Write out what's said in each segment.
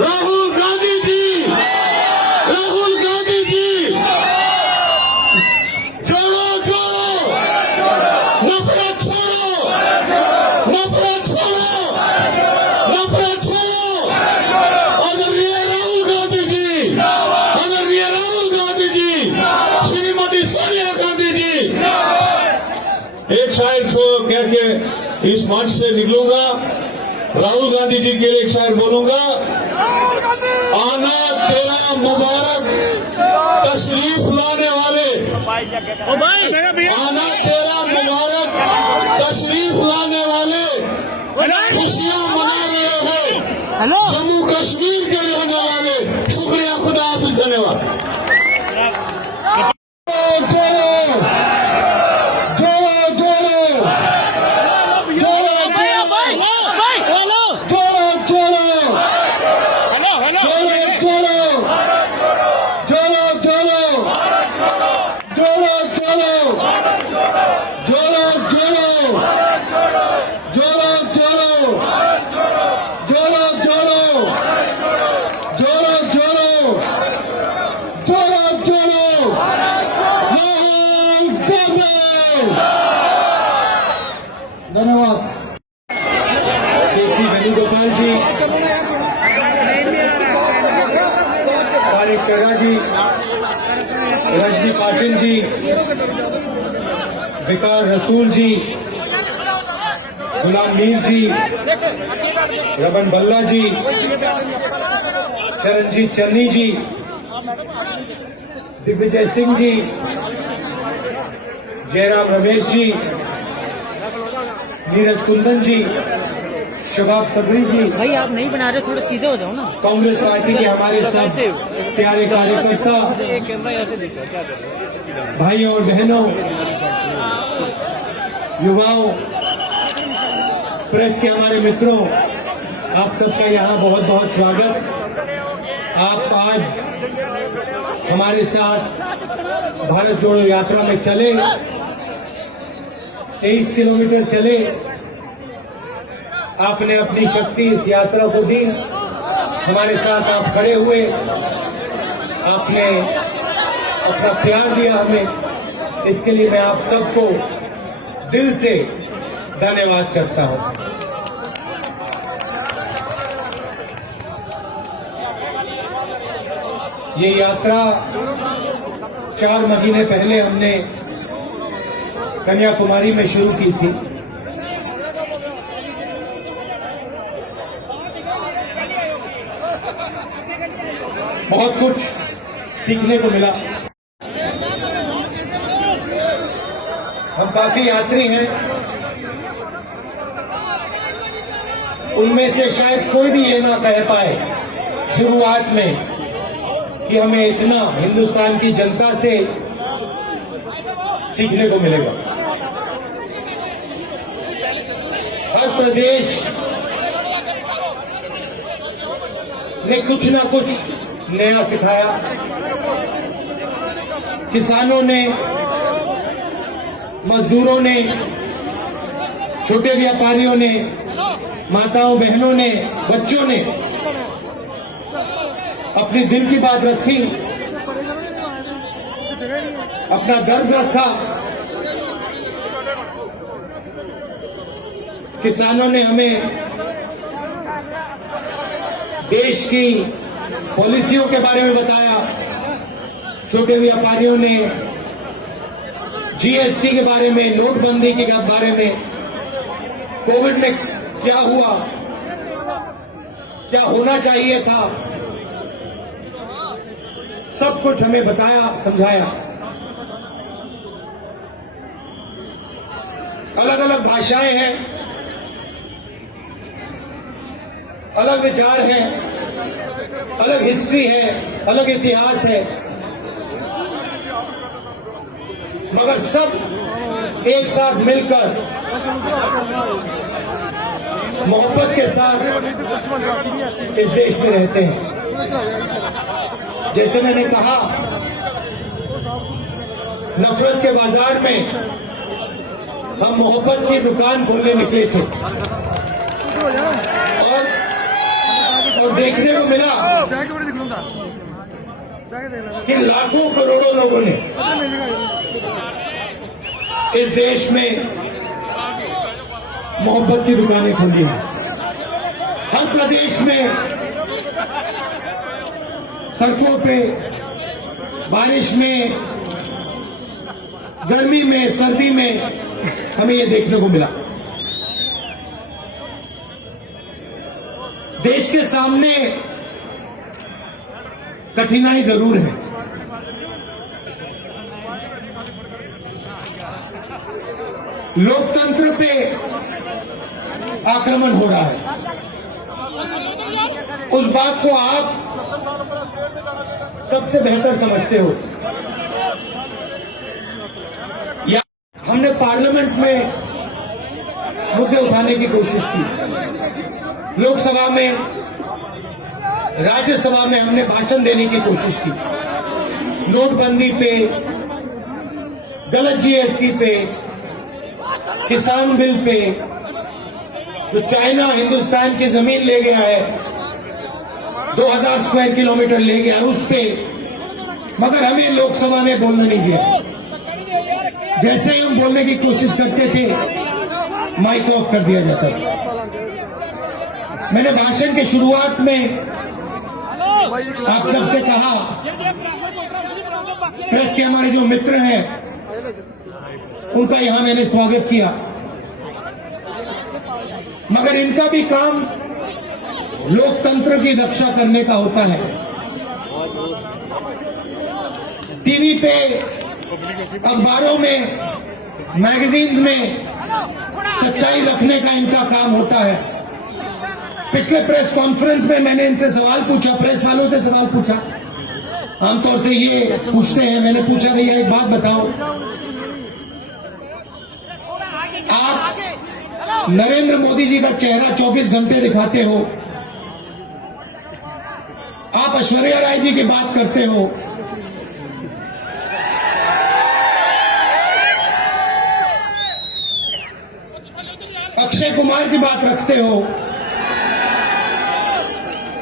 राहुल गांधी जी, राहुल गांधी जी, जोड़ो जोड़ो, नफरत छोड़ो, नफरत छोड़ो, नफरत छोड़ो। आदरणीय राहुल गांधी जी, आदरणीय राहुल गांधी जी, श्रीमती सोनिया गांधी जी। एक शायर जो कह के इस मंच से निकलूंगा, राहुल गांधी जी के लिए एक शायर बोलूंगा। आना तेरा मुबारक तशरीफ लाने वाले, आना तेरा मुबारक तशरीफ लाने वाले खुशियां मना रहे हैं जम्मू कश्मीर के रहने वाले। शुक्रिया, खुदा हाफिज, धन्यवाद। धन्यवाद। केसी वेणुगोपाल जी, तारिक करा जी, रजनी पाटिल जी, विकार रसूल जी, गुलाम मीर जी, रमन भल्ला जी, चरणजीत चन्नी जी, दिग्विजय सिंह जी, जयराम रमेश जी, नीरज कुंदन जी, शबाब सबरी जी। भाई आप नहीं बना रहे, थोड़ा सीधे हो जाओ ना। कांग्रेस पार्टी के हमारे सब प्यारे कार्यकर्ता, भाई और बहनों, युवाओं, प्रेस के हमारे मित्रों, आप सबका यहाँ बहुत बहुत स्वागत। आप आज हमारे साथ भारत जोड़ो यात्रा में चले, 23 किलोमीटर चले। आपने अपनी शक्ति इस यात्रा को दी, हमारे साथ आप खड़े हुए, आपने अपना प्यार दिया हमें। इसके लिए मैं आप सबको दिल से धन्यवाद करता हूं। ये यात्रा 4 महीने पहले हमने कन्याकुमारी में शुरू की थी। बहुत कुछ सीखने को मिला। हम काफी यात्री हैं, उनमें से शायद कोई भी ये ना कह पाए शुरुआत में कि हमें इतना हिंदुस्तान की जनता से सीखने को मिलेगा। हर प्रदेश ने कुछ ना कुछ नया सिखाया। किसानों ने, मजदूरों ने, छोटे व्यापारियों ने, माताओं बहनों ने, बच्चों ने अपनी दिल की बात रखी, अपना दर्द रखा। किसानों ने हमें देश की पॉलिसियों के बारे में बताया, छोटे व्यापारियों ने जीएसटी के बारे में, नोटबंदी के बारे में, कोविड में क्या हुआ, क्या होना चाहिए था, सब कुछ हमें बताया, समझाया। अलग अलग भाषाएं हैं, अलग विचार हैं, अलग हिस्ट्री है, अलग इतिहास है, मगर सब एक साथ मिलकर मोहब्बत के साथ इस देश में रहते हैं। जैसे मैंने कहा, नफरत के बाजार में हम मोहब्बत की दुकान खोलने निकले थे और देखने को मिला कि लाखों करोड़ों लोगों ने इस देश में मोहब्बत की दुकानें खोली हैं। हर प्रदेश में सड़कों पे बारिश में, गर्मी में, सर्दी में हमें ये देखने को मिला। देश के सामने कठिनाई जरूर है, लोकतंत्र पे आक्रमण हो रहा है। उस बात को आप सबसे बेहतर समझते हो। या हमने पार्लियामेंट में मुद्दे उठाने की कोशिश की, लोकसभा में, राज्यसभा में हमने भाषण देने की कोशिश की, नोटबंदी पे, गलत जीएसटी पे, किसान बिल पे, जो चाइना हिंदुस्तान की जमीन ले गया है, 2000 स्क्वायर किलोमीटर ले गया है, उस पे, मगर हमें लोकसभा में बोलने नहीं दिया। जैसे ही हम बोलने की कोशिश करते थे, माइक ऑफ कर दिया जाता था। मैंने भाषण की शुरुआत में आप सबसे कहा, प्रेस के हमारे जो मित्र हैं उनका यहां मैंने स्वागत किया, मगर इनका भी काम लोकतंत्र की रक्षा करने का होता है। टीवी पे, अखबारों में, मैगजीन्स में सच्चाई रखने का इनका काम होता है। पिछले प्रेस कॉन्फ्रेंस में मैंने इनसे सवाल पूछा, प्रेस वालों से सवाल पूछा, आमतौर से ये पूछते हैं। मैंने पूछा, भैया एक बात बताओ, आप नरेंद्र मोदी जी का चेहरा 24 घंटे दिखाते हो, आप ऐश्वर्या राय जी की बात करते हो, अक्षय कुमार की बात रखते हो,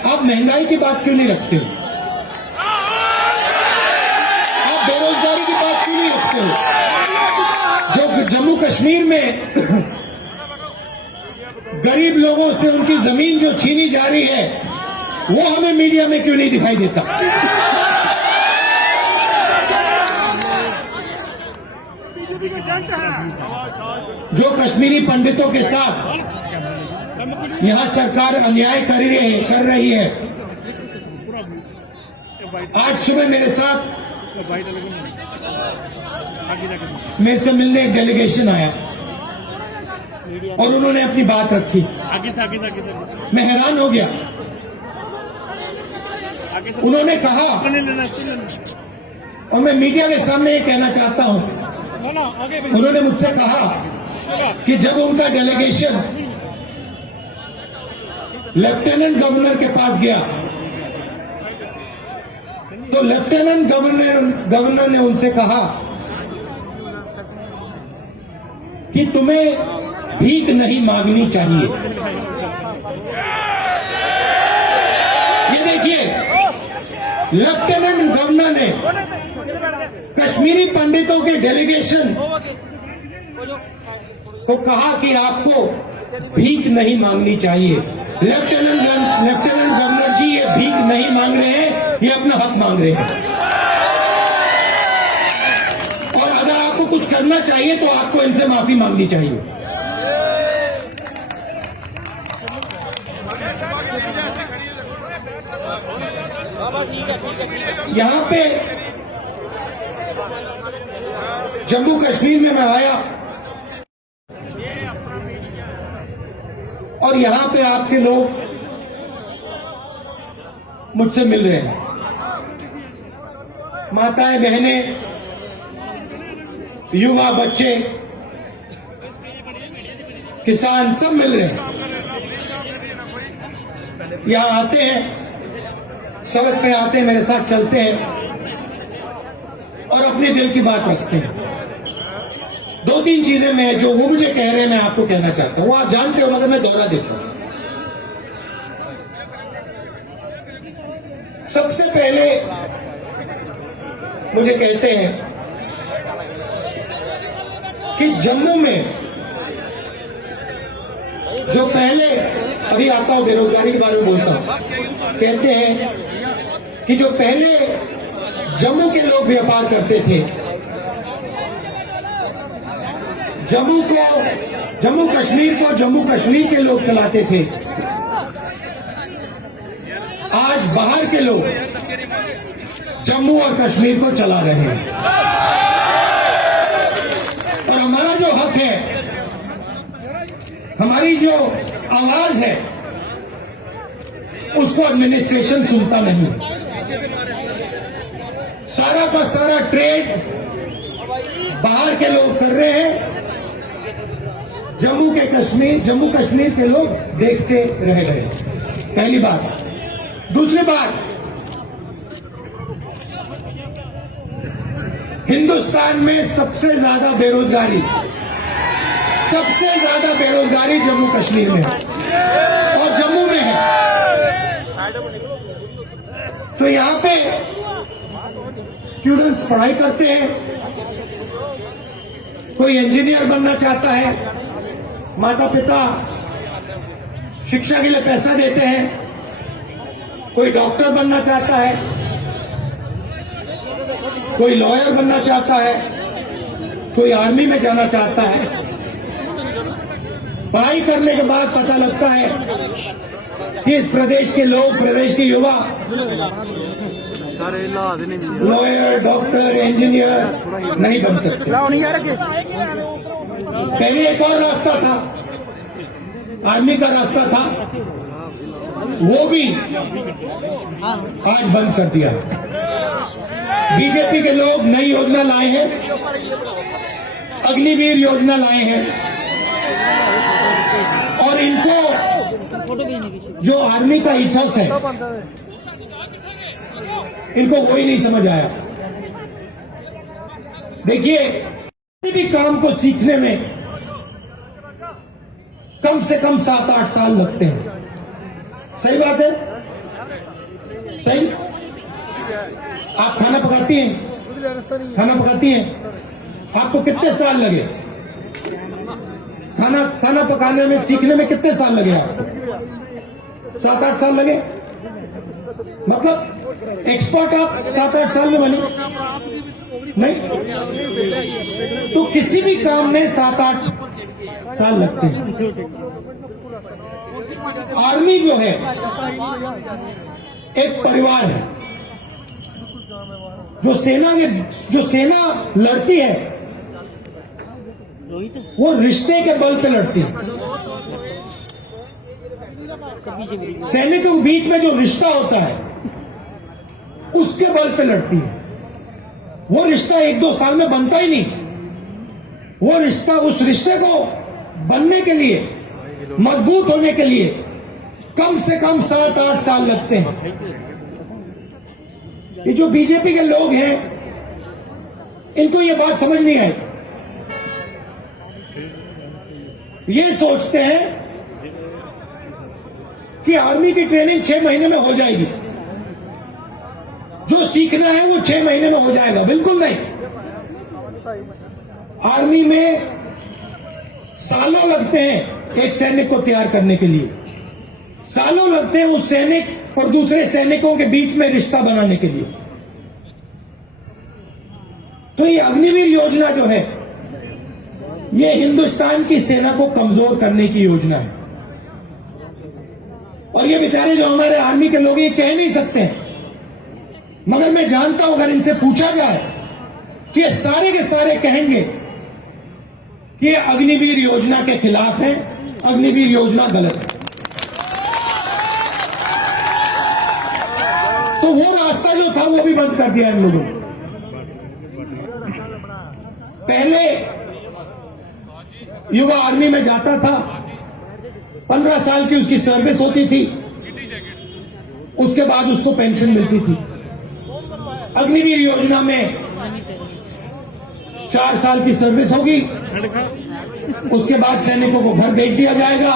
आप महंगाई की बात क्यों नहीं रखते हो? आप बेरोजगारी की बात क्यों नहीं रखते हो? जो जम्मू कश्मीर में गरीब लोगों से उनकी जमीन जो छीनी जा रही है, वो हमें मीडिया में क्यों नहीं दिखाई देता? जो कश्मीरी पंडितों के साथ यहां सरकार अन्याय कर रही है। आज सुबह मेरे साथ मेरे से मिलने एक डेलीगेशन आया और उन्होंने अपनी बात रखी। मैं हैरान हो गया। उन्होंने कहा, और मैं मीडिया के सामने ये कहना चाहता हूं, उन्होंने मुझसे कहा कि जब उनका डेलीगेशन लेफ्टिनेंट गवर्नर के पास गया तो लेफ्टिनेंट गवर्नर ने उनसे कहा कि तुम्हें भीख नहीं मांगनी चाहिए। ये देखिए, लेफ्टिनेंट गवर्नर ने कश्मीरी पंडितों के डेलीगेशन को कहा कि आपको भीख नहीं मांगनी चाहिए। लेफ्टिनेंट गवर्नर जी ये भीख नहीं मांग रहे हैं, ये अपना हक मांग रहे हैं। और अगर आपको कुछ करना चाहिए तो आपको इनसे माफी मांगनी चाहिए। यहां पे जम्मू कश्मीर में मैं आया और यहां पे आपके लोग मुझसे मिल रहे हैं, माताएं, बहनें, युवा, बच्चे, किसान सब मिल रहे हैं। यहां आते हैं, सड़क पे आते हैं, मेरे साथ चलते हैं और अपने दिल की बात रखते हैं। 2-3 चीजें मैं जो वो मुझे कह रहे हैं मैं आपको कहना चाहता हूं। वो आप जानते हो मगर मैं दोहरा देता हूं। सबसे पहले मुझे कहते हैं कि जम्मू में जो पहले, अभी आता हूं बेरोजगारी के बारे में बोलता हूं, कहते हैं कि जो पहले जम्मू के लोग व्यापार करते थे, जम्मू कश्मीर के लोग चलाते थे, आज बाहर के लोग जम्मू और कश्मीर को चला रहे हैं। और हमारा जो हक है, हमारी जो आवाज है, उसको एडमिनिस्ट्रेशन सुनता नहीं। सारा का सारा ट्रेड बाहर के लोग कर रहे हैं, जम्मू कश्मीर के लोग देखते रह गए। पहली बात। दूसरी बात, हिंदुस्तान में सबसे ज्यादा बेरोजगारी जम्मू कश्मीर में है और जम्मू में है। तो यहां पे स्टूडेंट्स पढ़ाई करते हैं, कोई इंजीनियर बनना चाहता है, माता पिता शिक्षा के लिए पैसा देते हैं, कोई डॉक्टर बनना चाहता है, कोई लॉयर बनना चाहता है, कोई आर्मी में जाना चाहता है। पढ़ाई करने के बाद पता लगता है कि इस प्रदेश के लोग, प्रदेश के युवा लॉयर, डॉक्टर, इंजीनियर नहीं बन सकते। पहले एक और रास्ता था, आर्मी का रास्ता था, वो भी आज बंद कर दिया। बीजेपी के लोग नई योजना लाए हैं, अग्निवीर योजना लाए हैं, और इनको जो आर्मी का इथस है, इनको कोई नहीं समझ आया। देखिए, किसी भी काम को सीखने में कम से कम 7-8 साल लगते हैं। सही बात है? सही? आप खाना पकाती हैं, आपको कितने साल लगे? खाना पकाने में, सीखने में कितने साल लगे आपको? 7-8 साल लगे। मतलब एक्सपर्ट आप 7-8 साल में बने? नहीं। तो किसी भी काम में 7-8 साल लगते हैं। आर्मी जो है एक परिवार है। जो सेना लड़ती है, वो रिश्ते के बल पे लड़ती है। सैनिकों के बीच में जो रिश्ता होता है, उसके बल पे लड़ती है। वो रिश्ता 1-2 साल में बनता ही नहीं। वो रिश्ता, उस रिश्ते को बनने के लिए, मजबूत होने के लिए कम से कम 7-8 साल लगते हैं। ये जो बीजेपी के लोग हैं, इनको ये बात समझ नहीं आई। ये सोचते हैं कि आर्मी की ट्रेनिंग 6 महीने में हो जाएगी, जो सीखना है वो 6 महीने में हो जाएगा। बिल्कुल नहीं। आर्मी में सालों लगते हैं एक सैनिक को तैयार करने के लिए। सालों लगते हैं उस सैनिक और दूसरे सैनिकों के बीच में रिश्ता बनाने के लिए। तो ये अग्निवीर योजना जो है, ये हिंदुस्तान की सेना को कमजोर करने की योजना है। और ये बेचारे जो हमारे आर्मी के लोग, ये कह नहीं सकते हैं, मगर मैं जानता हूं अगर इनसे पूछा जाए कि ये सारे के सारे कहेंगे कि ये अग्निवीर योजना के खिलाफ है, अग्निवीर योजना गलत है। तो वो रास्ता जो था वो भी बंद कर दिया इन लोगों ने। पहले युवा आर्मी में जाता था, 15 साल की उसकी सर्विस होती थी, उसके बाद उसको पेंशन मिलती थी। अग्निवीर योजना में 4 साल की सर्विस होगी, उसके बाद सैनिकों को घर भेज दिया जाएगा,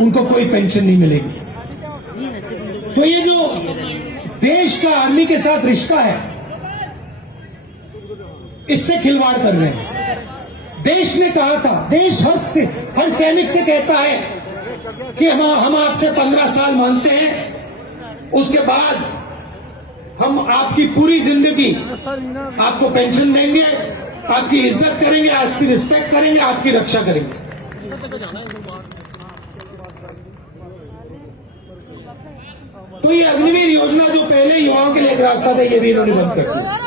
उनको कोई पेंशन नहीं मिलेगी। तो ये जो देश का आर्मी के साथ रिश्ता है, इससे खिलवाड़ कर रहे हैं। देश ने कहा था, देश हर सैनिक से कहता है कि हम आपसे 15 साल मांगते हैं, उसके बाद हम आपकी पूरी जिंदगी आपको पेंशन देंगे, आपकी इज्जत करेंगे, आपकी रिस्पेक्ट करेंगे, आपकी रक्षा करेंगे। तो ये अग्निवीर योजना जो पहले युवाओं के लिए एक रास्ता था, ये भी इन्होंने बंद कर दिया।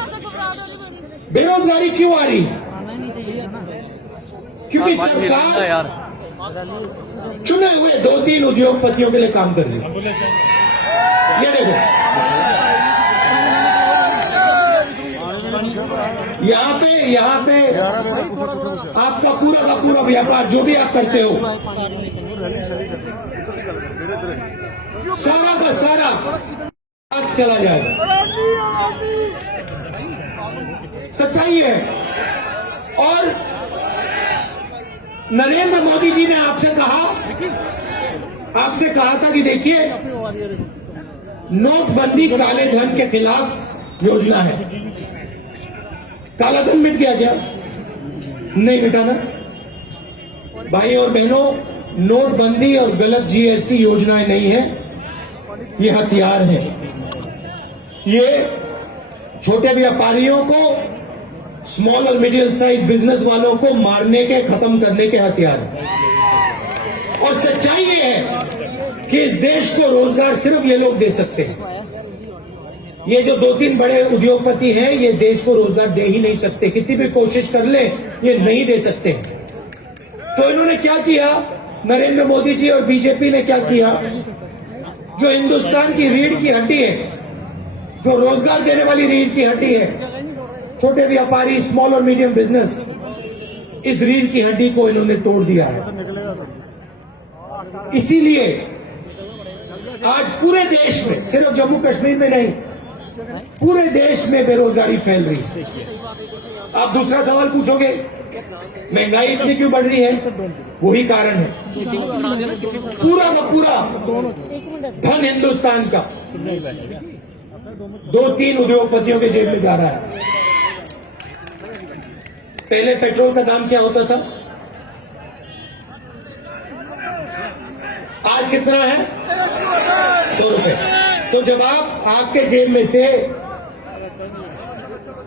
बेरोजगारी क्यों आ रही? क्योंकि सरकार चुने हुए 2-3 उद्योगपतियों के लिए काम कर रही है। ये देखो, यहाँ पे आपका पूरा का पूरा व्यापार जो भी आप करते हो, सारा का सारा आज चला जाएगा। सच्चाई है। और नरेंद्र मोदी जी ने आपसे कहा था कि देखिए, नोटबंदी काले धन के खिलाफ योजना है। काला धन मिट गया क्या? नहीं मिटा ना। भाई और बहनों, नोटबंदी और गलत जीएसटी योजनाएं नहीं है, ये हथियार है। ये छोटे व्यापारियों को, स्मॉल और मिडिल साइज बिजनेस वालों को मारने के, खत्म करने के हथियार है। और सच्चाई ये है कि इस देश को रोजगार सिर्फ ये लोग दे सकते हैं। ये जो 2-3 बड़े उद्योगपति हैं, ये देश को रोजगार दे ही नहीं सकते, कितनी भी कोशिश कर ले ये नहीं दे सकते। तो इन्होंने क्या किया, नरेंद्र मोदी जी और बीजेपी ने क्या किया, जो हिंदुस्तान की रीढ़ की हड्डी है, जो रोजगार देने वाली रीढ़ की हड्डी है, छोटे व्यापारी, स्मॉल और मीडियम बिजनेस, इस रीढ़ की हड्डी को इन्होंने तोड़ दिया है। इसीलिए आज पूरे देश में, सिर्फ जम्मू कश्मीर में नहीं, पूरे देश में बेरोजगारी फैल रही है। आप दूसरा सवाल पूछोगे, महंगाई इतनी क्यों बढ़ रही है? वही कारण है। पूरा का पूरा धन हिंदुस्तान का 2-3 उद्योगपतियों के जेब में जा रहा है। पहले पेट्रोल का दाम क्या होता था? आज कितना है? 100 रुपए। तो जब आपके जेब में से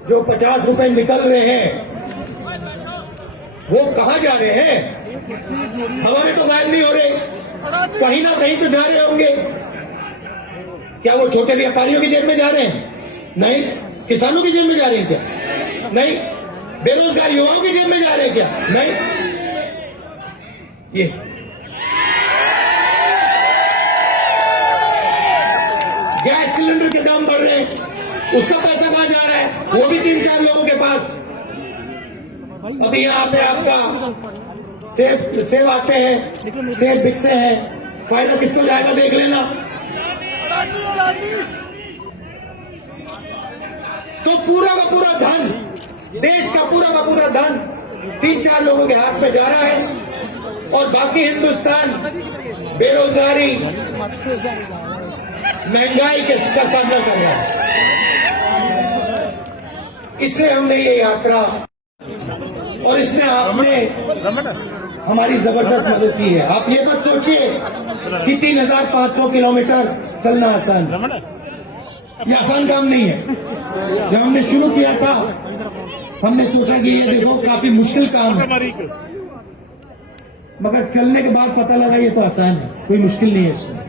जो 50 रुपए निकल रहे हैं, वो कहां जा रहे हैं? हवा में तो गायब नहीं हो रहे, कहीं ना कहीं तो जा रहे होंगे। क्या वो छोटे व्यापारियों की जेब में जा रहे हैं? नहीं। किसानों की जेब में जा रहे हैं क्या? नहीं। बेरोजगार युवाओं की जेब में जा रहे हैं क्या? नहीं। ये गैस सिलेंडर के दाम बढ़ रहे हैं, उसका पैसा कहां जा रहा है? वो भी 3-4 लोगों के पास। अभी यहाँ पे आपका सेब आते हैं, सेब बिकते हैं, फायदा किसको जाएगा देख लेना। तो पूरा का पूरा धन, देश का पूरा धन 3-4 लोगों के हाथ में जा रहा है, और बाकी हिंदुस्तान बेरोजगारी, महंगाई का सामना कर रहा है। इससे हमने ये यात्रा, और इसमें आपने हमारी जबरदस्त मदद की है। आप ये मत सोचिए कि 3500 किलोमीटर चलना आसान, ये आसान काम नहीं है। जब हमने शुरू किया था, हमने सोचा कि ये देखो काफी मुश्किल काम है, मगर चलने के बाद पता लगा ये तो आसान है, कोई मुश्किल नहीं है इसमें।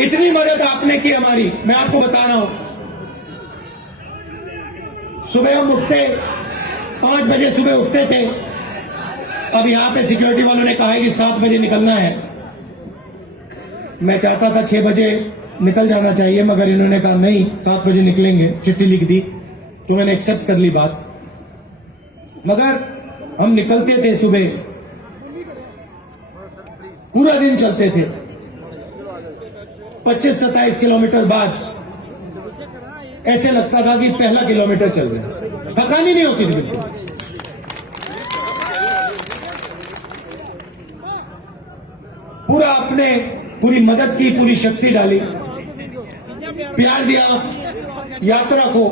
इतनी मदद आपने की हमारी, मैं आपको बता रहा हूं। सुबह हम उठते 5 बजे सुबह उठते थे, अब यहां पे सिक्योरिटी वालों ने कहा है कि 7 बजे निकलना है। मैं चाहता था 6 बजे निकल जाना चाहिए, मगर इन्होंने कहा नहीं 7 बजे निकलेंगे, चिट्ठी लिख दी, तो मैंने एक्सेप्ट कर ली बात। मगर हम निकलते थे सुबह, पूरा दिन चलते थे, 25-27 किलोमीटर बाद ऐसे लगता था कि पहला किलोमीटर चल रहे हैं, थकानी नहीं होती थी बिल्कुल। पूरा अपने पूरी मदद की, पूरी शक्ति डाली, प्यार दिया यात्रा को।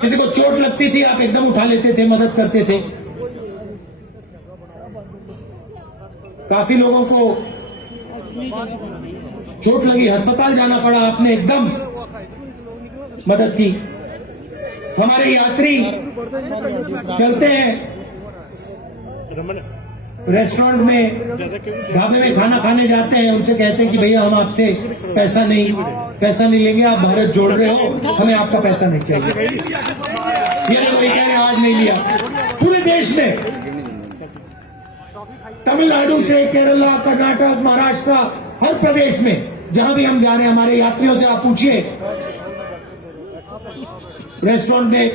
किसी को चोट लगती थी आप एकदम उठा लेते थे, मदद करते थे। काफी लोगों को चोट लगी, अस्पताल जाना पड़ा, आपने एकदम मदद की। हमारे यात्री चलते हैं रेस्टोरेंट में, ढाबे में खाना खाने जाते हैं, उनसे कहते हैं कि भैया हम आपसे पैसा नहीं लेंगे, आप भारत जोड़ रहे हो, हमें आपका पैसा नहीं चाहिए। ये लोग कह रहे आज नहीं लिया। पूरे देश में, तमिलनाडु से केरला, कर्नाटक, महाराष्ट्र, हर प्रदेश में जहां भी हम जा रहे हैं, हमारे यात्रियों से आप पूछिए, रेस्टोरेंट में,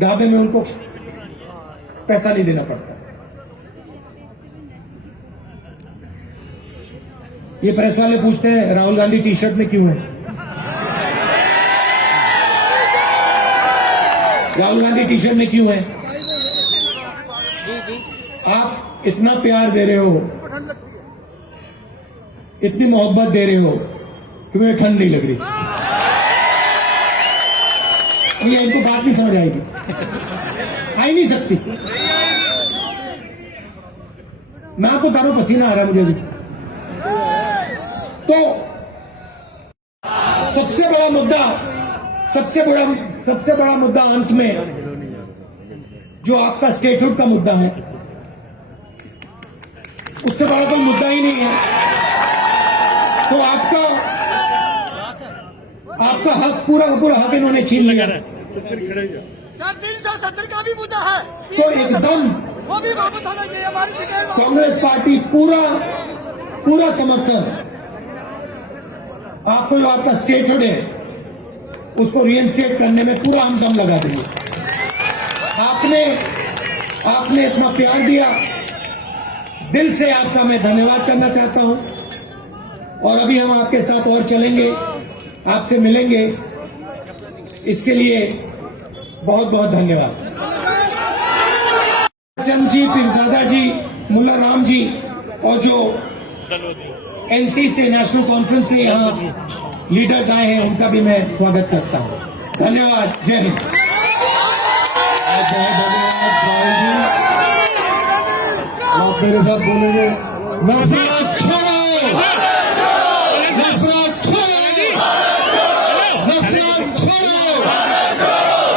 ढाबे में उनको पैसा नहीं देना पड़ता। ये प्रेस वाले पूछते हैं राहुल गांधी टी शर्ट में क्यों है? राहुल गांधी टी शर्ट में क्यों है? आप इतना प्यार दे रहे हो, इतनी मोहब्बत दे रहे हो कि मुझे ठंड नहीं लग रही। ये इनको बात नहीं समझ आएगी, आ ही नहीं सकती। मैं आपको तारो पसीना आ रहा है मुझे भी। तो सबसे बड़ा मुद्दा अंत में जो आपका स्टेटहुड का मुद्दा है, उससे बड़ा कोई मुद्दा ही नहीं है। तो आपका हक, पूरा का पूरा हक इन्होंने छीन लिया। सर 370 का भी मुद्दा है, तो एकदम वो भी वापस होना चाहिए हमारी शिकायत। कांग्रेस पार्टी पूरा समर्थन, आपको जो आपका स्टेटहुड है उसको रीइंस्टेट करने में पूरा हम दम लगा देंगे। आपने इतना प्यार दिया, दिल से आपका मैं धन्यवाद करना चाहता हूं। और अभी हम आपके साथ और चलेंगे, आपसे मिलेंगे, इसके लिए बहुत बहुत धन्यवाद। चंद जी, पीरजादा जी, मुल्ला राम जी और जो एनसी से, नेशनल कॉन्फ्रेंस से यहाँ लीडर्स आए हैं, उनका भी मैं स्वागत करता हूँ। धन्यवाद। जय हिंद। बहुत धन्यवाद राहुल जी। आप मेरे साथ बोलेंगे, नफरत छोड़ो, नफरत छोड़ो, नफरत छोड़ो,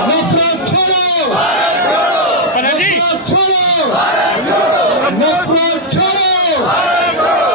नफरत छोड़ो, नफरत छोड़ो।